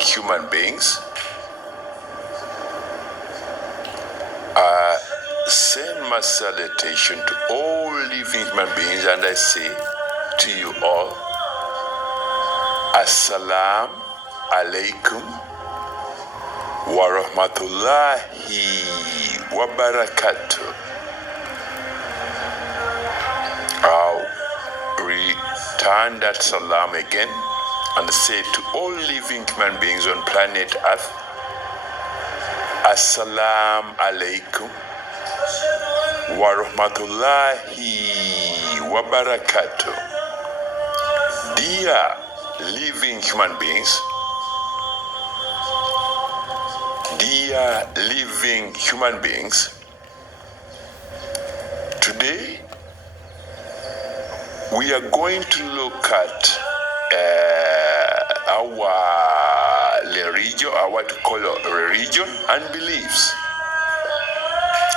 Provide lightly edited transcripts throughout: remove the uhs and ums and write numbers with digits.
human beings. I send my salutation to all living human beings, and I say to you all, Assalamu alaikum wa rahmatullahi wa barakatuh. I'll return that salam again and say to all living human beings on planet Earth, Assalamu alaikum wa rahmatullahi wa barakatuh. Dear living human beings, today we are going to look at our religion, what we call religion and beliefs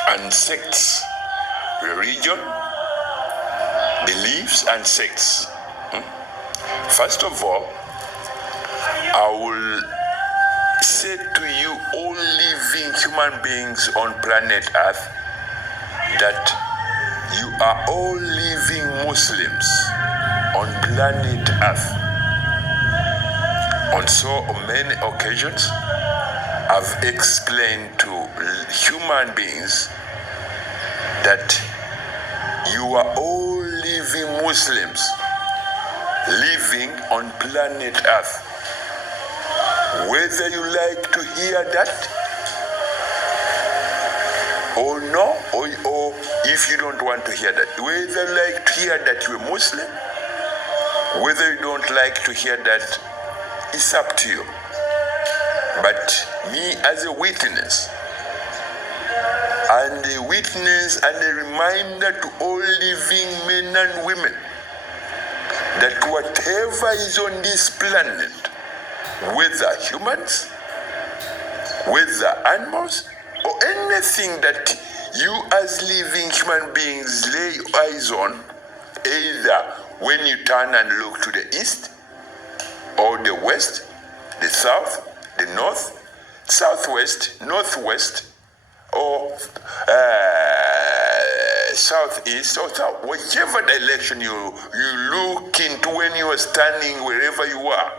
and sects. Religion, beliefs and sects. First of all, I will say to you, all living human beings on planet Earth, that you are all living Muslims on planet Earth. On so many occasions, I've explained to human beings that you are all living Muslims living on planet Earth. Whether you like to hear that or no, or if you don't want to hear that, whether you like to hear that you're Muslim, whether you don't like to hear that, it's up to you. But me as a witness, and a witness and a reminder to all living men and women, that whatever is on this planet, whether humans, whether animals, or anything that you as living human beings lay eyes on, either when you turn and look to the east, or the west, the south, the north, southwest, northwest, or southeast, or south, whichever direction you look into when you are standing, wherever you are,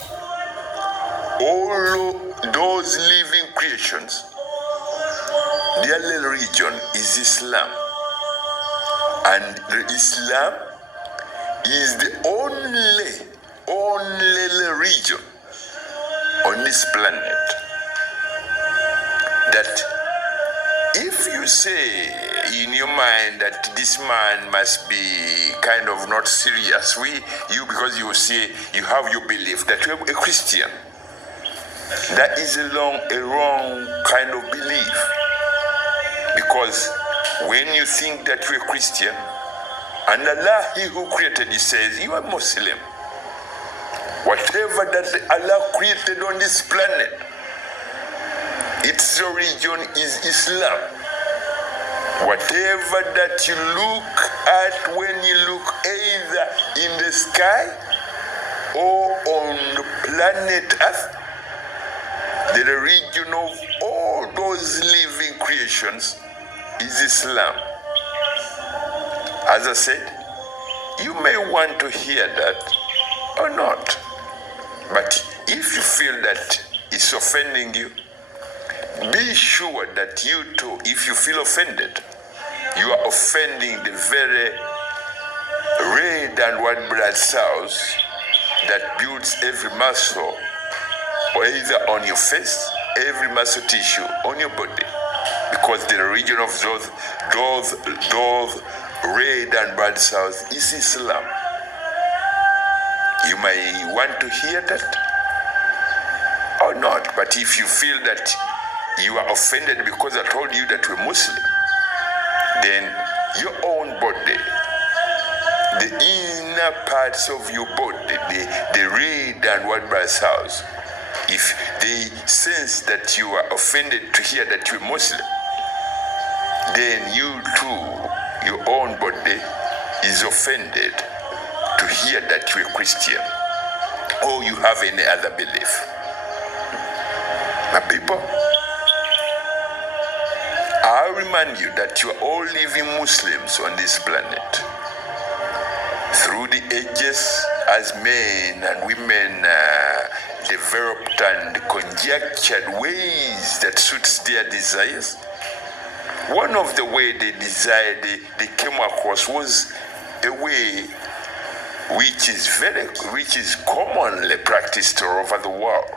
all those living creations, their religion is Islam. And Islam is the only religion on this planet that if you say in your mind that this man must be kind of not serious, because you say you have your belief that you're a Christian, that is a wrong kind of belief. Because when you think that you're a Christian, and Allah, He who created you, says you are Muslim, whatever that Allah created on this planet, its origin is Islam. Whatever that you look at when you look either in the sky or on the planet Earth, the origin of all those living creations is Islam. As I said, you may want to hear that or not. But if you feel that it's offending you, be sure that you too, if you feel offended, you are offending the very red and white blood cells that builds every muscle, or either on your face, every muscle tissue on your body, because the origin of those red and blood cells is Islam. You may want to hear that or not, but if you feel that you are offended because I told you that we're Muslim, then your own body, the inner parts of your body, the red and white blood cells, if they sense that you are offended to hear that you're Muslim, then you too, your own body is offended to hear that you're Christian or you have any other belief. My people, I remind you that you are all living Muslims on this planet. Through the ages, as men and women developed and conjectured ways that suits their desires, one of the way they desired they came across was a way which is commonly practiced all over the world.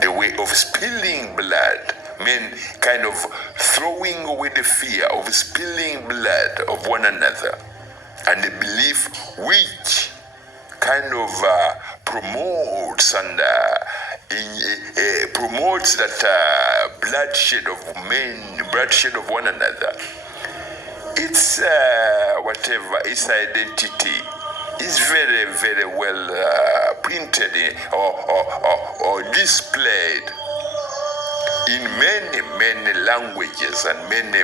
The way of spilling blood, men kind of throwing away the fear of spilling blood of one another, and the belief which kind of promotes and promotes that bloodshed of one another. Its whatever its identity is very, very well printed or displayed in many, many languages and many,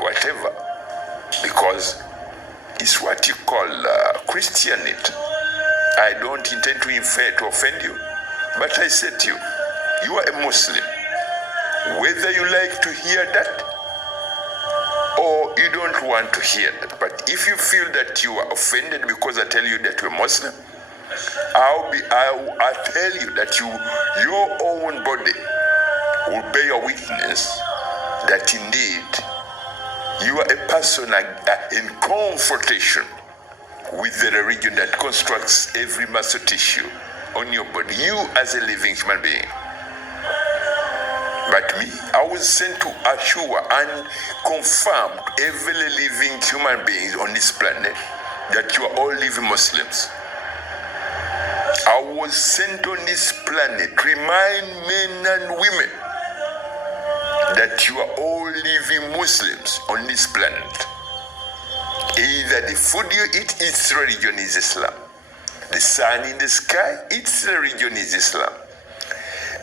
whatever, because it's what you call Christianity. I don't intend to offend you, but I said to you, you are a Muslim. Whether you like to hear that or you don't want to hear that, but if you feel that you are offended because I tell you that you're Muslim, I'll tell you that your own body will bear witness that indeed you are a person in confrontation with the religion that constructs every muscle tissue on your body, you as a living human being. But me, I was sent to assure and confirm to every living human being on this planet that you are all living Muslims. I was sent on this planet to remind men and women that you are all living Muslims on this planet. Either the food you eat, its religion is Islam. The sun in the sky, its religion is Islam.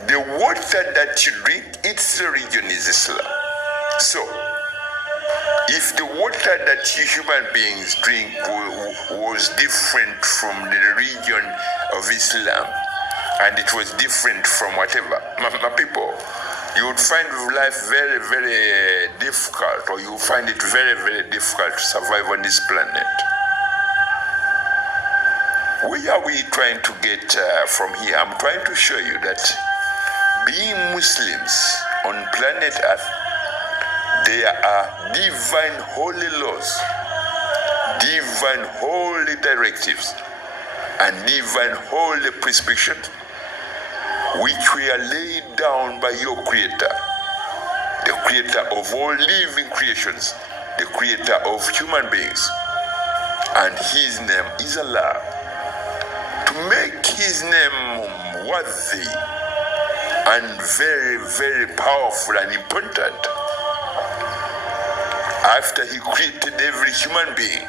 The water that you drink, its religion is Islam. So, if the water that you human beings drink was different from the religion of Islam, and it was different from whatever, my people, you would find life very, very difficult, or you would find it very, very difficult to survive on this planet. Where are we trying to get from here? I'm trying to show you that being Muslims on planet Earth, there are divine holy laws, divine holy directives, and divine holy prescriptions which were laid down by your Creator, the Creator of all living creations, the Creator of human beings. And His name is Allah. To make His name worthy and very, very powerful and important, after He created every human being,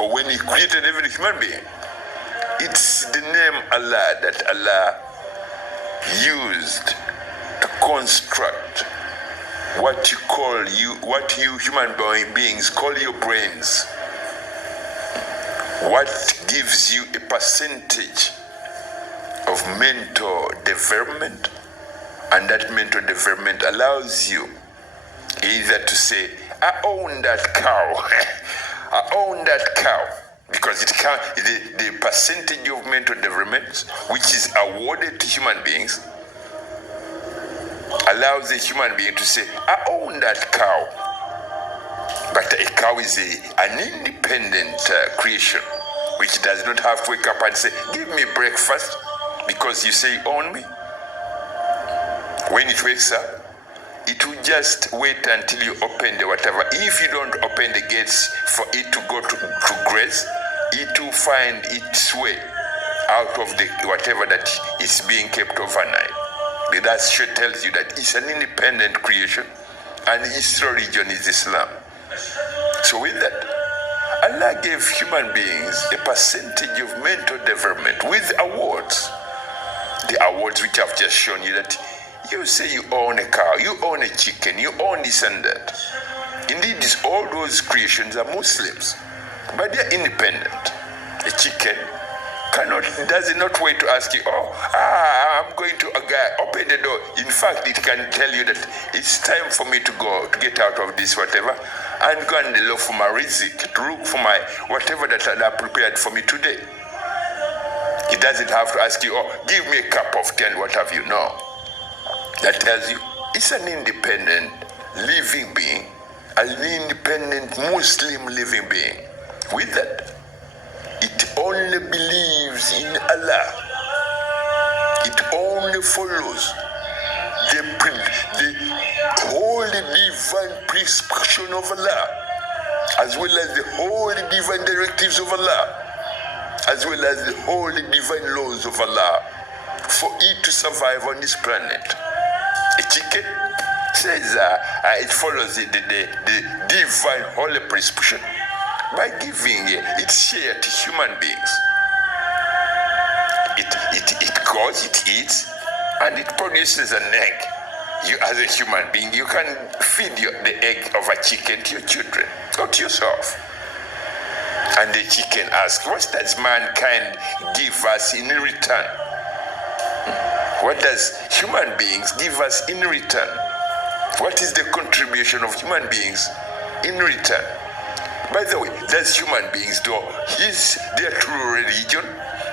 or when He created every human being, it's the name Allah that Allah used to construct what you human beings call your brains. What gives you a percentage of mental development, and that mental development allows you either to say, I own that cow, I own that cow, because the percentage of mental development which is awarded to human beings allows a human being to say, I own that cow. But a cow is an independent creation which does not have to wake up and say, give me breakfast because you say you own me. When it wakes up, it will just wait until you open the whatever. If you don't open the gates for it to go to graze, it will find its way out of the whatever that is being kept overnight. That sure tells you that it's an independent creation and its religion is Islam. So with that, Allah gave human beings a percentage of mental development with awards. The awards which I've just shown you, that you say you own a cow, you own a chicken, you own this and that. Indeed, all those creations are Muslims, but they're independent. A chicken does not wait to ask you, I'm going to open the door. In fact, it can tell you that it's time for me to go, to get out of this whatever, and go and look for my rizq, to look for my whatever that Allah prepared for me today. He doesn't have to ask you, give me a cup of tea and what have you. No. That tells you it's an independent living being, an independent Muslim living being. With that, it only believes in Allah. It only follows the holy divine prescription of Allah, as well as the holy divine directives of Allah, as well as the holy divine laws of Allah, for it to survive on this planet. A chicken says it follows the divine holy prescription by giving its share to human beings. It goes, it eats, and it produces an egg. You, as a human being, you can feed the egg of a chicken to your children, or to yourself. And the chicken asks, what does mankind give us in return? What does human beings give us in return? What is the contribution of human beings in return? By the way, does human beings know their true religion?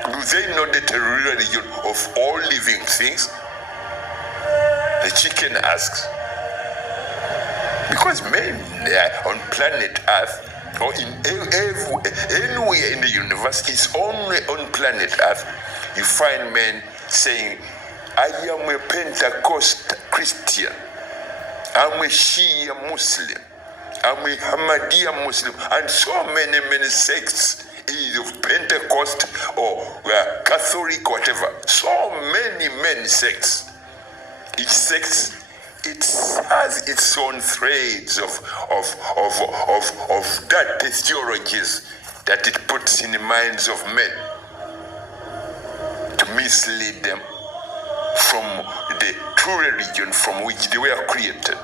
Do they know the true religion of all living things? The chicken asks. Because men on planet Earth, or anywhere in the universe, is only on planet Earth you find men saying, I am a Pentecost Christian, I'm a Shia Muslim, I'm a Ahmadiyya Muslim, and so many sects, either of Pentecost or Catholic, whatever. So many sects. Each sect, it has its own threads of dirty theologies that it puts in the minds of men to mislead them from the true religion from which they were created,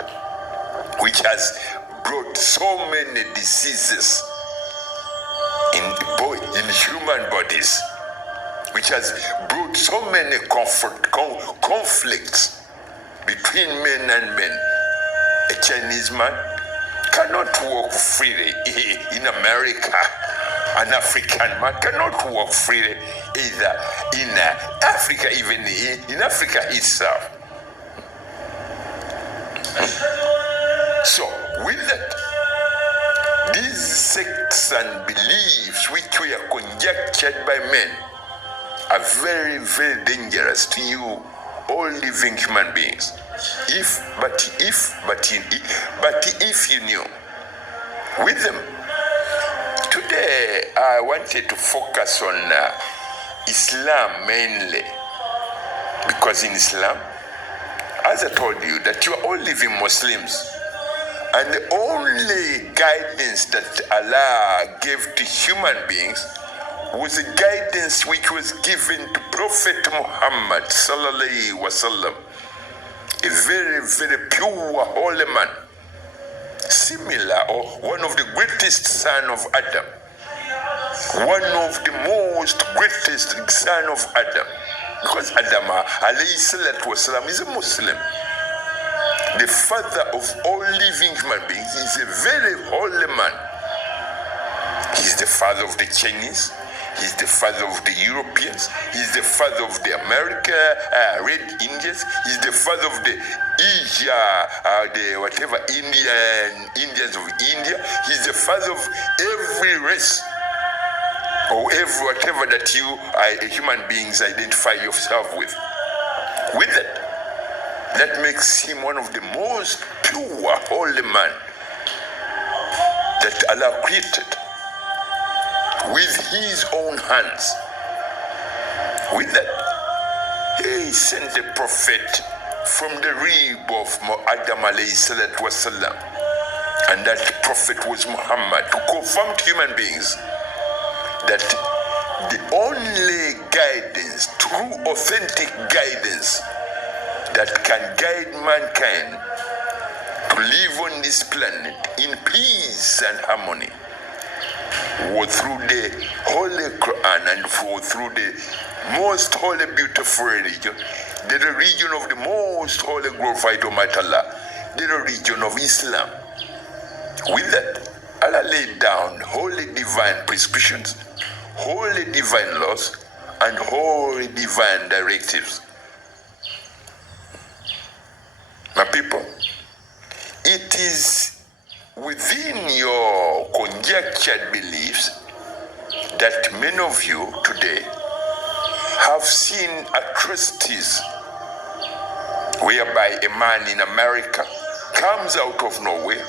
which has brought so many diseases in human bodies, which has brought so many conflicts between men and men. A Chinese man cannot walk freely in America. An African man cannot walk freely either in Africa, even in Africa itself. So, with that, these sects and beliefs which were conjectured by men are very, very dangerous to you, all living human beings. But if you knew, with them. Today, I wanted to focus on Islam mainly, because in Islam, as I told you, that you are all living Muslims, and the only guidance that Allah gave to human beings was a guidance which was given to Prophet Muhammad sallallahu alaihi wasallam, a very, very pure holy man, similar or one of the greatest son of Adam, one of the most greatest son of Adam, because Adam alayhi salatu wasalam is a Muslim. The father of all living human beings is a very holy man. He's the father of the Chinese. He's the father of the Europeans. He's the father of the Red Indians. He's the father of the Asia, Indians of India. He's the father of every race, or every whatever that you human beings identify yourself with. With that makes him one of the most pure holy man that Allah created with his own hands. With that, he sent a prophet from the rib of Adam alayhi salatu wasalam, and that prophet was Muhammad, to confirm to human beings that the only guidance, true authentic guidance that can guide mankind to live on this planet in peace and harmony through the Holy Quran and through the most holy, beautiful religion, the religion of the most holy, glorified Almighty Allah, the religion of Islam. With that, Allah laid down holy divine prescriptions, holy divine laws, and holy divine directives. My people, it is within your conjectured beliefs that many of you today have seen atrocities whereby a man in America comes out of nowhere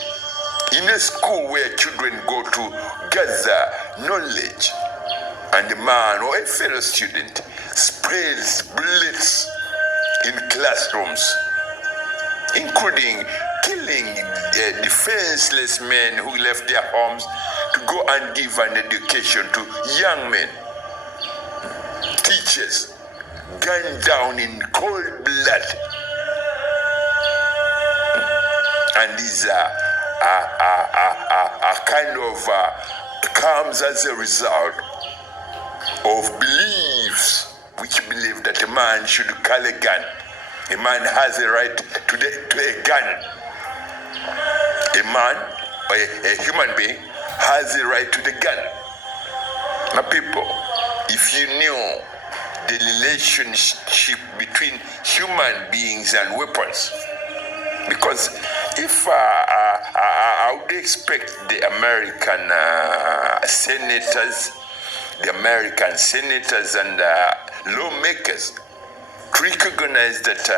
in a school where children go to gather knowledge, and a man or a fellow student spreads bullets in classrooms, including killing defenseless men who left their homes to go and give an education to young men. Teachers gunned down in cold blood. And these are kind of comes as a result of beliefs which believe that a man should carry a gun. A man has a right to a gun. A man, or a human being, has a right to the gun. Now people, if you knew the relationship between human beings and weapons, because if I would expect the American senators and lawmakers to recognize that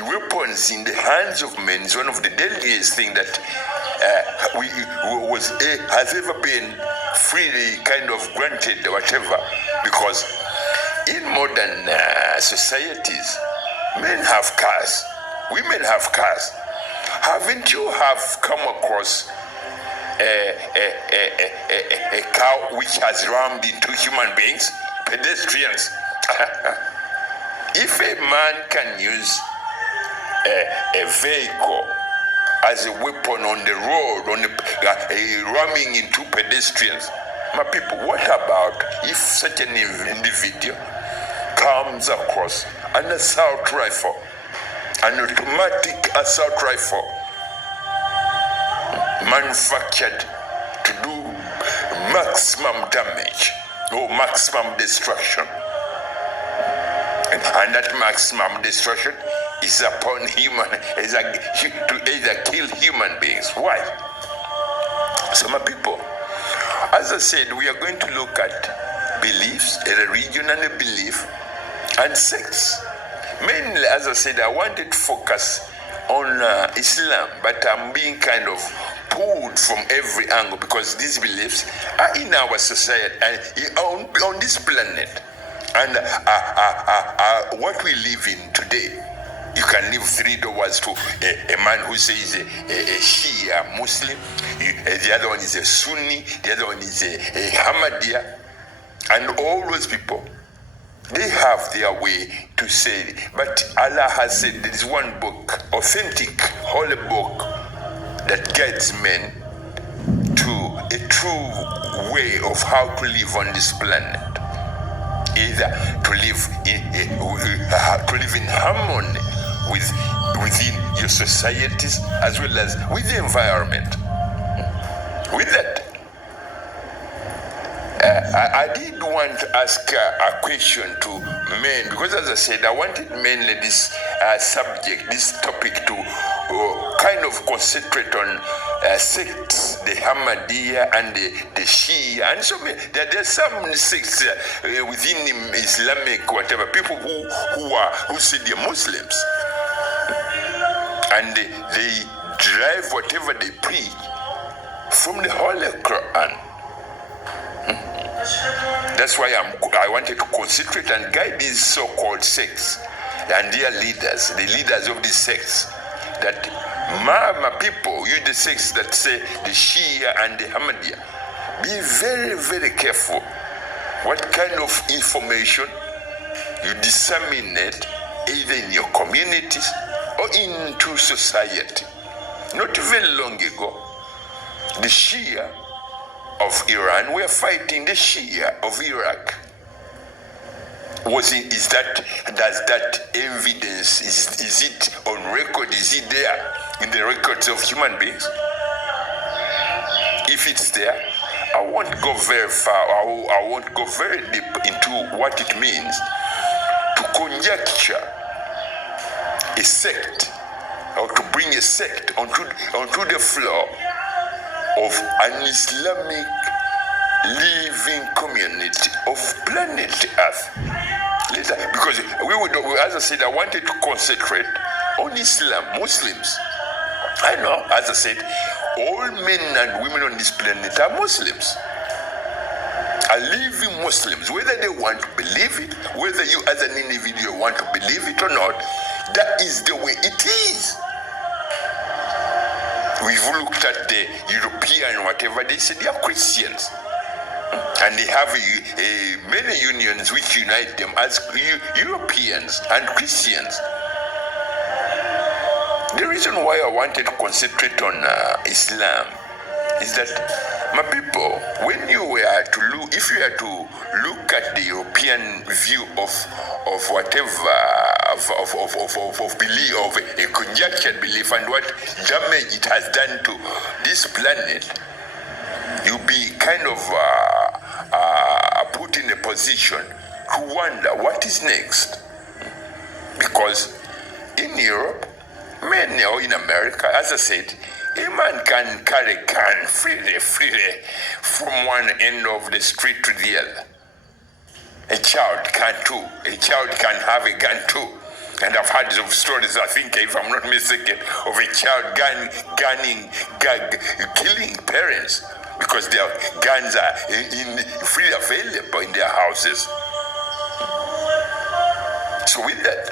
weapons in the hands of men is one of the deadliest things that has ever been freely kind of granted or whatever, because in modern societies, men have cars, women have cars. Haven't you have come across a car which has rammed into human beings, pedestrians? If a man can use a vehicle as a weapon on the road, ramming into pedestrians, my people, what about if such an individual comes across an assault rifle, an automatic assault rifle, manufactured to do maximum damage or maximum destruction? And that maximum destruction is upon human, to either kill human beings. Why? So my people, as I said, we are going to look at beliefs, a religion and a belief, and sects. Mainly, as I said, I wanted to focus on Islam, but I'm being kind of pulled from every angle because these beliefs are in our society, on this planet. And what we live in today, you can live 3 doors to a man who says a Shia Muslim, the other one is a Sunni, the other one is a Ahmadiyya, and all those people, they have their way to say it. But Allah has said there is one book, authentic, holy book, that guides men to a true way of how to live on this planet. Either to live in harmony within your societies as well as with the environment. With that, I did want to ask a question to men, because as I said, I wanted mainly this subject, this topic to kind of concentrate on sects, the Ahmadiyya and the Shia, and so there are some sects within Islamic whatever, people who say they're Muslims, and they derive whatever they preach from the Holy Quran. That's why I wanted to concentrate and guide these so-called sects and their leaders, the leaders of these sects, that my people, you the sects that say the Shia and the Ahmadiyya, be very, very careful what kind of information you disseminate either in your communities or into society. Not very long ago, the Shia of Iran were fighting the Shia of Iraq. Does that evidence, is it on record? Is it there in the records of human beings? If it's there, I won't go very far, I won't go very deep into what it means to conjecture a sect, or to bring a sect onto the floor of an Islamic living community of planet Earth. Because as I said, I wanted to concentrate on Islam, Muslims. I know, as I said, all men and women on this planet are Muslims, are living Muslims, whether they want to believe it, whether you as an individual want to believe it or not. That is the way it is. We've looked at the European whatever, they say they are Christians. And they have many unions which unite them as Europeans and Christians. The reason why I wanted to concentrate on Islam is that, my people, when you were to look, if you were to look at the European view of whatever, of belief, of a conjectured belief, and what damage it has done to this planet, you'll be kind of put in a position to wonder what is next. Because in Europe, men or in America, as I said, a man can carry a gun freely from one end of the street to the other. A child can too. A child can have a gun too. And I've heard of stories, I think, if I'm not mistaken, of a child killing parents because their guns are freely available in their houses. So with that,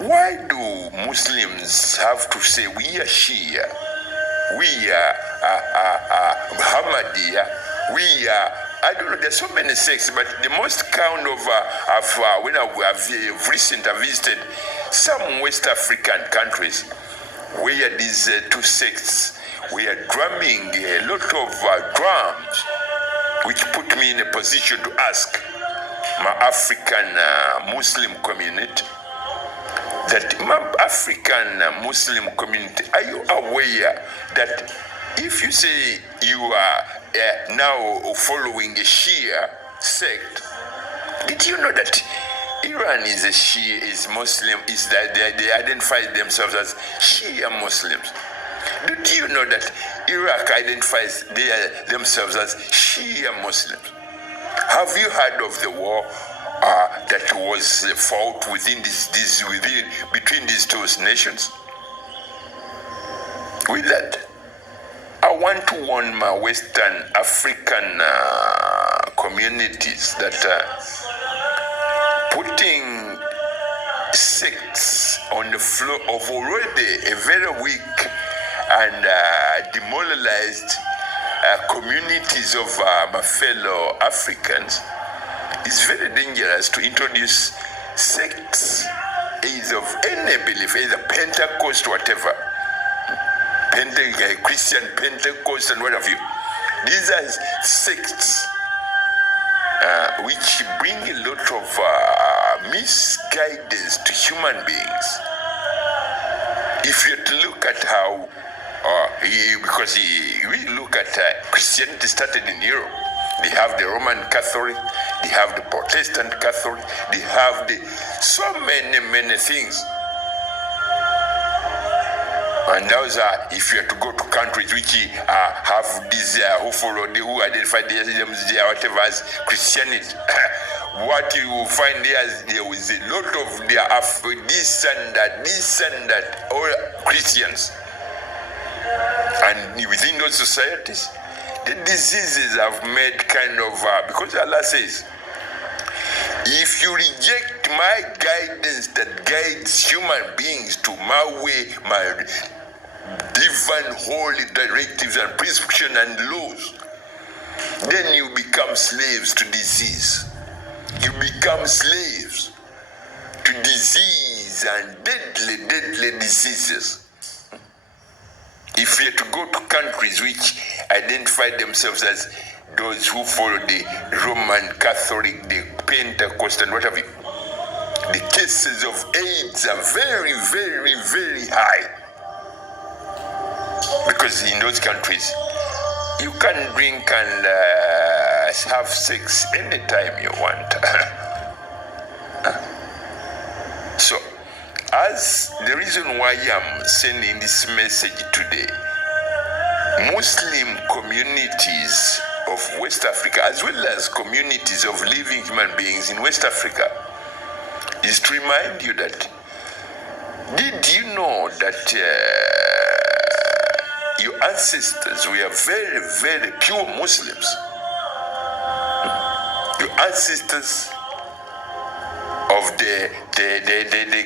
why do Muslims have to say we are Shia, we are Ahmadiyya, we are, I don't know, there's so many sects, but the most kind of, when I've recently visited some West African countries where these two sects were drumming a lot of drums, which put me in a position to ask my African Muslim community, that my African Muslim community, are you aware that if you say you are now following a Shia sect, did you know that Iran is a Shia, is Muslim, is that they identify themselves as Shia Muslims? Did you know that Iraq identifies themselves as Shia Muslims? Have you heard of the war that was fought between these two nations? With that, I want to warn my Western African communities that putting sects on the floor of already a very weak and demoralized communities of my fellow Africans is very dangerous to introduce sects, either of any belief, either Pentecost, whatever, Christian Pentecost and what have you. These are sects which bring a lot of misguidance to human beings. If you look at how, because we look at Christianity started in Europe. They have the Roman Catholic, they have the Protestant Catholic, they have so many things. And those are, if you are to go to countries which have these, who identify whatever as Christianity, what you will find there is a lot of this and that, all Christians. And within those societies, the diseases have made kind of, because Allah says, if you reject my guidance that guides human beings to my way, my divine holy directives and prescription and laws, then you become slaves to disease. You become slaves to disease and deadly diseases. If we are to go to countries which identify themselves as those who follow the Roman Catholic, the Pentecost, and what have you, the cases of AIDS are very, very, very high. Because in those countries, you can drink and have sex anytime you want. So, as the reason why I'm sending this message today, Muslim communities of West Africa, as well as communities of living human beings in West Africa, is to remind you that, did you know that your ancestors were very, very pure Muslims? Your ancestors of the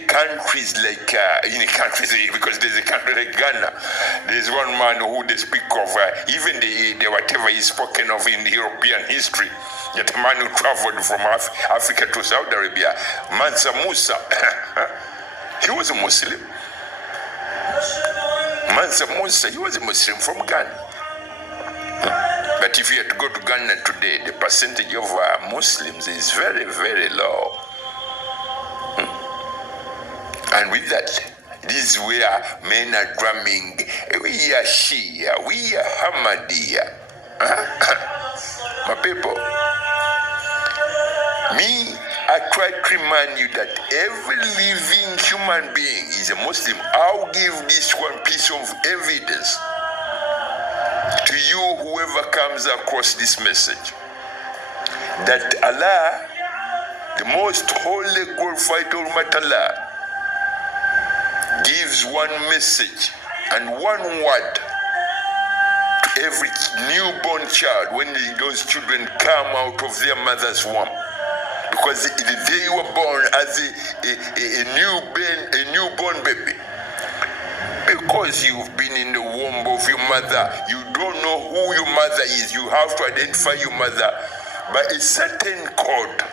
countries like in countries, because there's a country like Ghana, there's one man who they speak of, even the whatever is spoken of in the European history, that man who traveled from Africa to Saudi Arabia, Mansa Musa. He was a Muslim. Mansa Musa, he was a Muslim from Ghana. But if you had to go to Ghana today, the percentage of Muslims is very, very low. And with that, this is where men are drumming, we are Shia, we are Ahmadiyya. My people, me, I try to remind you that every living human being is a Muslim. I'll give this one piece of evidence to you, whoever comes across this message, that Allah, the most holy, glorified Almighty Allah, gives one message and one word to every newborn child when those children come out of their mother's womb. Because they were born as a newborn baby. Because you've been in the womb of your mother, you don't know who your mother is. You have to identify your mother by a certain code,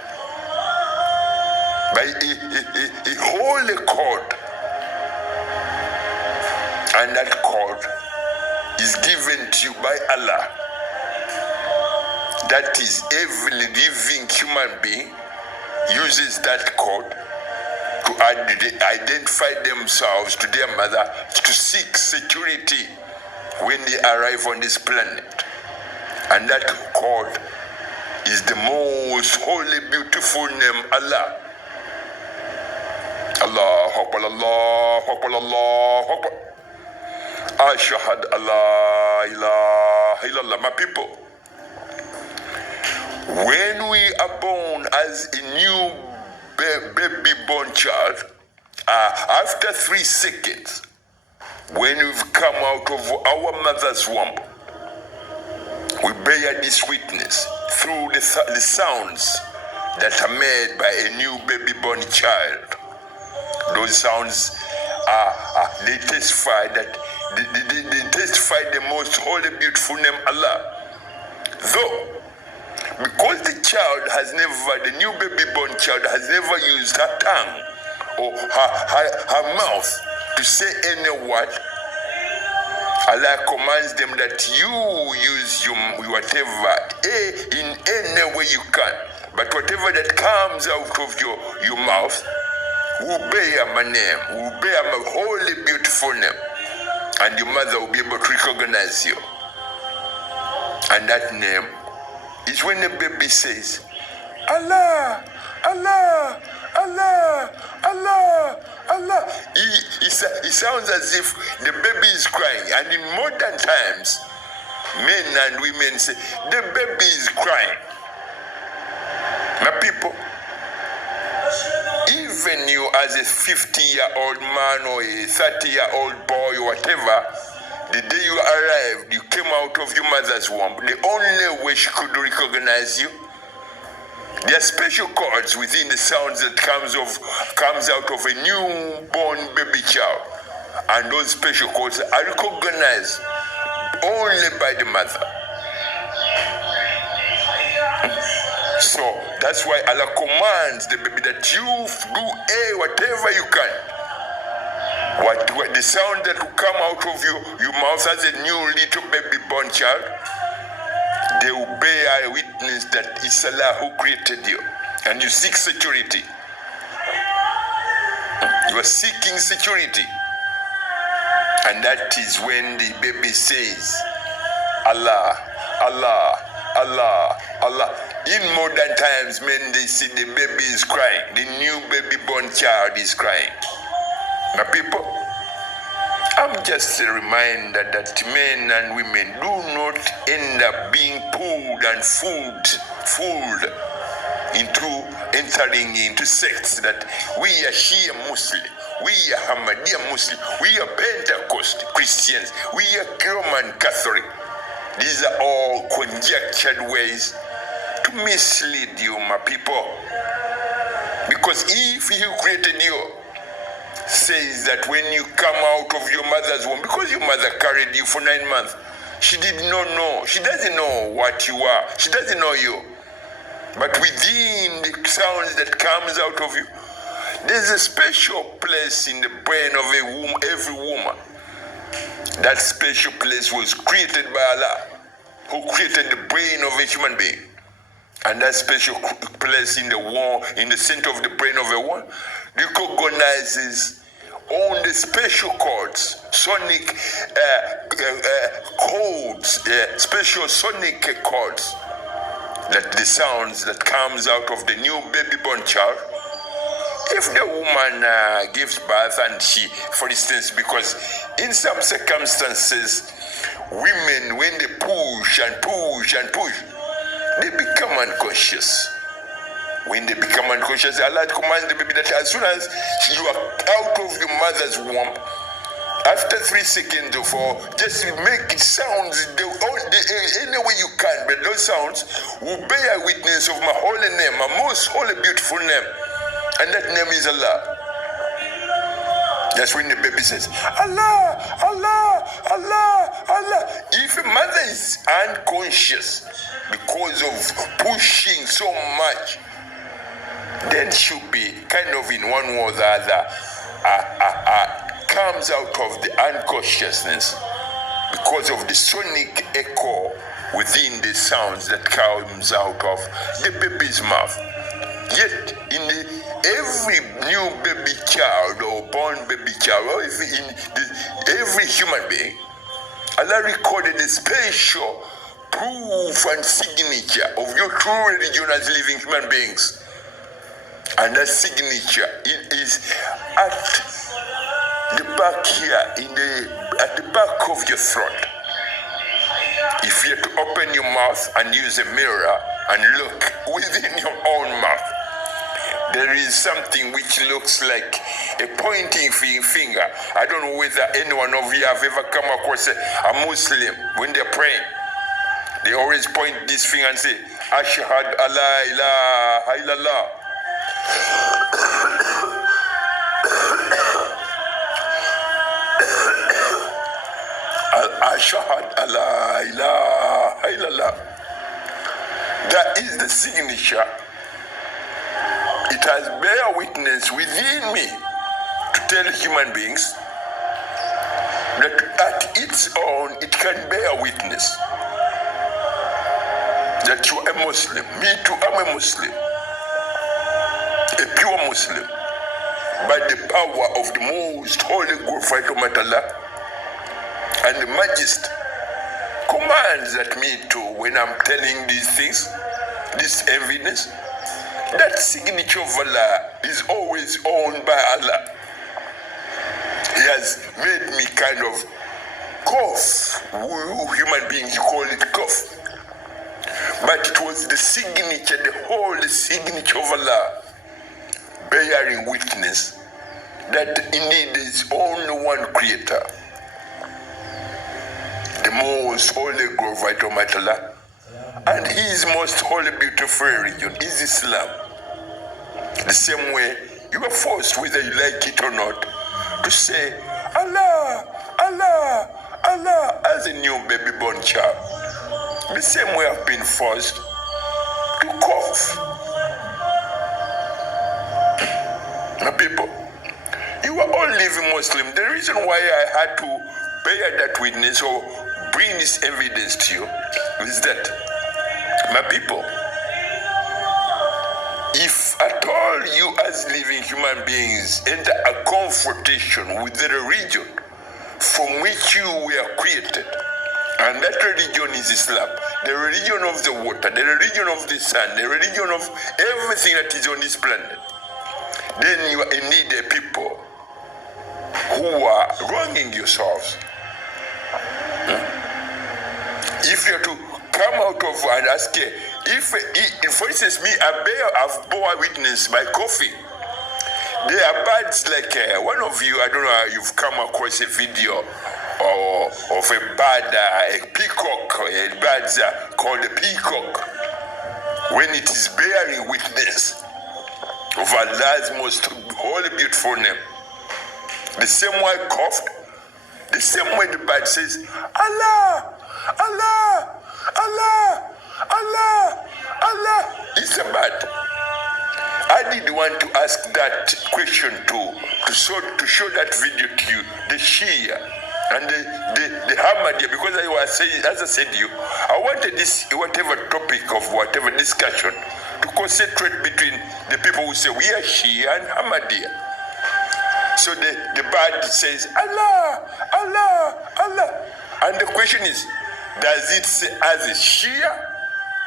by a holy code. And that code is given to you by Allah. That is, every living human being uses that code to identify themselves to their mother, to seek security when they arrive on this planet. And that code is the most holy, beautiful name, Allah. Allahu Akbar, Allahu Akbar, Allahu Akbar. Ashhadu Allah ilaha illallah. My people, when we are born as a new baby born child, after 3 seconds, when we've come out of our mother's womb, we bear this witness through the sounds that are made by a new baby born child. Those sounds they testify that they testify the most holy, beautiful name, Allah. Though, because the new baby born child has never used her tongue or her mouth to say any word, Allah commands them that you use your whatever in any way you can. But whatever that comes out of your mouth will bear my name, will bear my holy, beautiful name. And your mother will be able to recognize you. And that name is when the baby says, Allah, Allah, Allah, Allah, Allah. It sounds as if the baby is crying. And in modern times, men and women say, the baby is crying. My people, even you as a 50-year-old man or a 30-year-old boy or whatever, the day you arrived, you came out of your mother's womb, the only way she could recognize you, there are special chords within the sounds that comes out of a newborn baby child. And those special chords are recognized only by the mother. So that's why Allah commands the baby that you do whatever you can What the sound that will come out of your mouth as a new little baby born child, they will bear witness that it's Allah who created you, and you seek security. You are seeking security, and that is when the baby says, Allah, Allah, Allah, Allah. In modern times, men, they see the baby is crying. The new baby born child is crying. My people, I'm just a reminder that men and women do not end up being pulled and fooled into entering into sects that we are Shia Muslim, we are Ahmadiyya Muslim, we are Pentecost Christians, we are Roman Catholic. These are all conjectured ways to mislead you, my people. Because if He created you, says that when you come out of your mother's womb, because your mother carried you for 9 months, she did not know, she doesn't know what you are, she doesn't know you. But within the sounds that comes out of you, there's a special place in the brain of every woman. That special place was created by Allah, who created the brain of a human being. And that special place in the center of the brain of a woman recognizes all the special chords, sonic codes, special sonic chords, that the sounds that comes out of the new baby born child. If the woman gives birth and she, for instance, because in some circumstances, women, when they push and push and push, they become unconscious. When they become unconscious, Allah commands the baby that as soon as you are out of your mother's womb, after 3 seconds or 4, just make it sounds any way you can, but those sounds will bear witness of my holy name, my most holy, beautiful name, and that name is Allah. That's when the baby says, Allah, Allah, Allah, Allah. If a mother is unconscious because of pushing so much, then she'll be kind of in one way or the other, comes out of the unconsciousness because of the sonic echo within the sounds that comes out of the baby's mouth. Yet, in every new baby child or born baby child, or every human being, Allah recorded a special proof and signature of your true religion as living human beings. And that signature is at the back here, at the back of your throat. If you have to open your mouth and use a mirror and look within your own mouth, there is something which looks like a pointing finger. I don't know whether any one of you have ever come across a Muslim when they're praying. They always point this finger and say, Ashhadu alla ilaha illallah. Ashhadu alla ilaha illallah. That is the signature. It has bear witness within me to tell human beings that at its own it can bear witness that you are a Muslim. Me too, I'm a Muslim, a pure Muslim, by the power of the most holy glorified Almighty Allah, and the Majesty commands that me too, when I'm telling these things, this evidence, that signature of Allah is always owned by Allah. He has made me kind of cough. Human beings, you call it cough. But it was the signature, the whole signature of Allah, bearing witness that indeed there is only one creator, the most holy, glorified Almighty Allah, and His most holy, beautiful religion is Islam. The same way you are forced, whether you like it or not, to say Allah, Allah, Allah as a new baby born child. The same way I've been forced to cough. My people, you are all living Muslim. The reason why I had to bear that witness or bring this evidence to you is that, my people, if at all you as living human beings enter a confrontation with the religion from which you were created, and that religion is Islam, the religion of the water, the religion of the sun, the religion of everything that is on this planet, then you are indeed a people who are wronging yourselves. If you are to come out of and ask, if for instance, me, I've bore witness by coffee. There are birds like one of you, I don't know, you've come across a video of a bird, a peacock, a bird called a peacock, when it is bearing witness of Allah's most holy, beautiful name. The same way I coughed, the same way the bird says, Allah, Allah, Allah, Allah, Allah. It's a bird. I did want to ask that question to show that video to you, the Shia and the Ahmadiyya, because I was saying, as I said to you, I wanted this, whatever topic of whatever discussion, to concentrate between the people who say we are Shia and Ahmadiyya. So the bird says, Allah, Allah, Allah. And the question is, does it say as a Shia,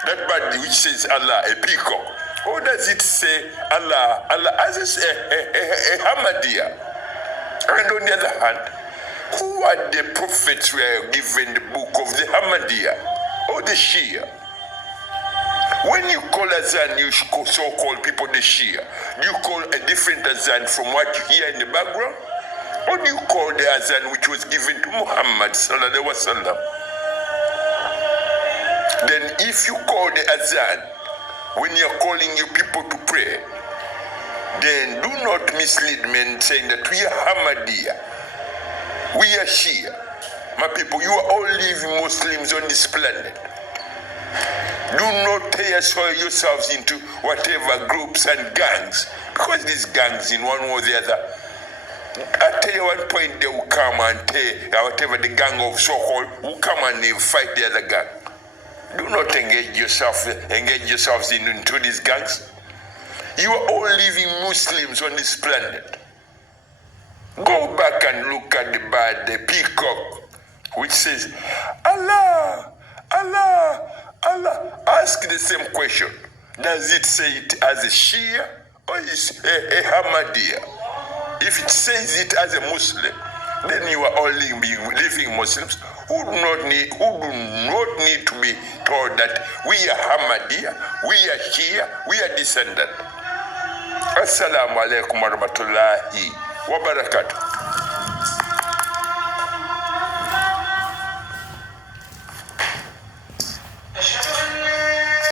that bird which says Allah, a peacock, or does it say Allah, Allah as a Ahmadiyya? And on the other hand, who are the prophets who are given the book of the Ahmadiyya or the Shia? When you call Azan, you so-call people the Shia. Do you call a different Azan from what you hear in the background? Or do you call the Azan which was given to Muhammad sallallahu alaihi wasallam? Then if you call the Azan when you're calling your people to pray, then do not mislead men saying that we are Ahmadiyya, we are Shia. My people, you are all living Muslims on this planet. Do not tear yourselves into whatever groups and gangs, because these gangs in one way or the other, I tell you one point, they will come and tear whatever the gang of so-called will come and they fight the other gang. Do not engage yourselves into these gangs. You are all living Muslims on this planet. Go back and look at the bird, the peacock, which says, Allah, Allah, Allah. Ask the same question. Does it say it as a Shia or is a Ahmadiyya? If it says it as a Muslim, then you are all living Muslims who do not need to be told that we are Ahmadiyya, we are Shia, we are descendant. Assalamu alaikum warahmatullahi wabarakatuh.